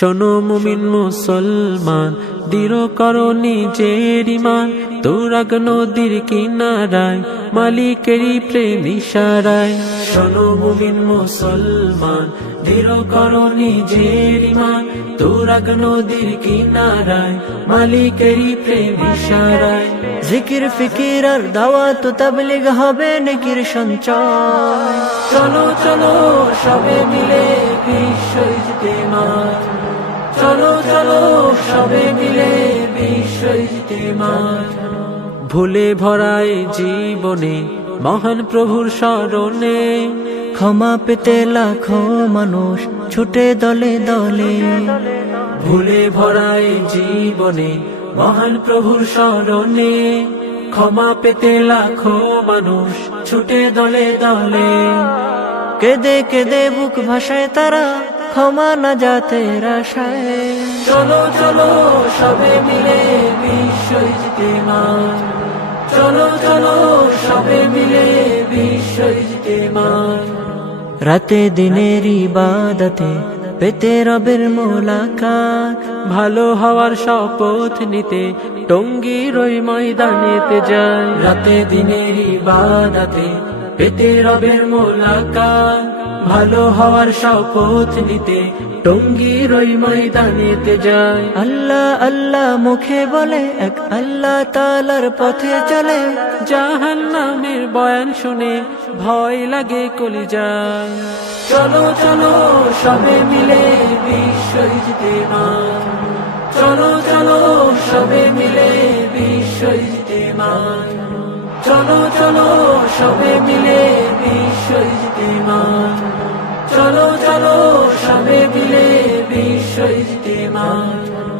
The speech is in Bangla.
শোনো মুমিন মুসলমান, দৃঢ় করো নিজের ইমান তোরাগ নদীর কিনারায় মালিকেরই প্রেম ইশারায়। শোনো মুমিন মুসলমান, দৃঢ় করো নিজের ইমান তোরাগ নদীর কিনারায় মালিকেরই প্রেম ইশারায়। জিকির, ফিকির আর দাওয়াত তাবলিগ হবে নেকির সঞ্চয়। চলো চলো, সবে মিলে বিশ্ব ইজতেমার চলো চলো, সবে মিলে বিশ্ব ভুলে ভরায় জীবনে, মহান প্রভুর স্মরণে। ক্ষমা পেতে লাখো মানুষ ছুটে দলে দলে। ভুলে ভরায় জীবনে, মহান প্রভুর স্মরণে। ক্ষমা পেতে লাখো মানুষ ছুটে দলে দলে। কেদে কেদে বুক ভাষায় তারা ক্ষমা না যাতে আশায়। চলো চলো সবে মিলে বিশ্ব ইজতেমার চলো চলো সবে মিলে বিশ্ব ইজতেমার রাতে দিনের ইবাদতে পেতে রবের মোলাকাত। ভালো হওয়ার শপথ নিতে টঙ্গির ওই ময়দানেতে যায় রাতে দিনের ইবাদাতে পেতে রবের মোলাকা ভালো হওয়ার শপথ নিতে টঙ্গির ওই ময়দানেতে যায়। আল্লাহ আল্লাহ মুখে বলে এক আল্লাহ তালার পথে চলে। জাহান নামের বয়ান শুনে ভয় লাগে কলি যায় চলো চলো সবে মিলে বিশ্ব ইজতেমার চলো চলো সবে মিলে বিশ্ব ইজতেমার চলো চলো সবে মিলে চলো চলো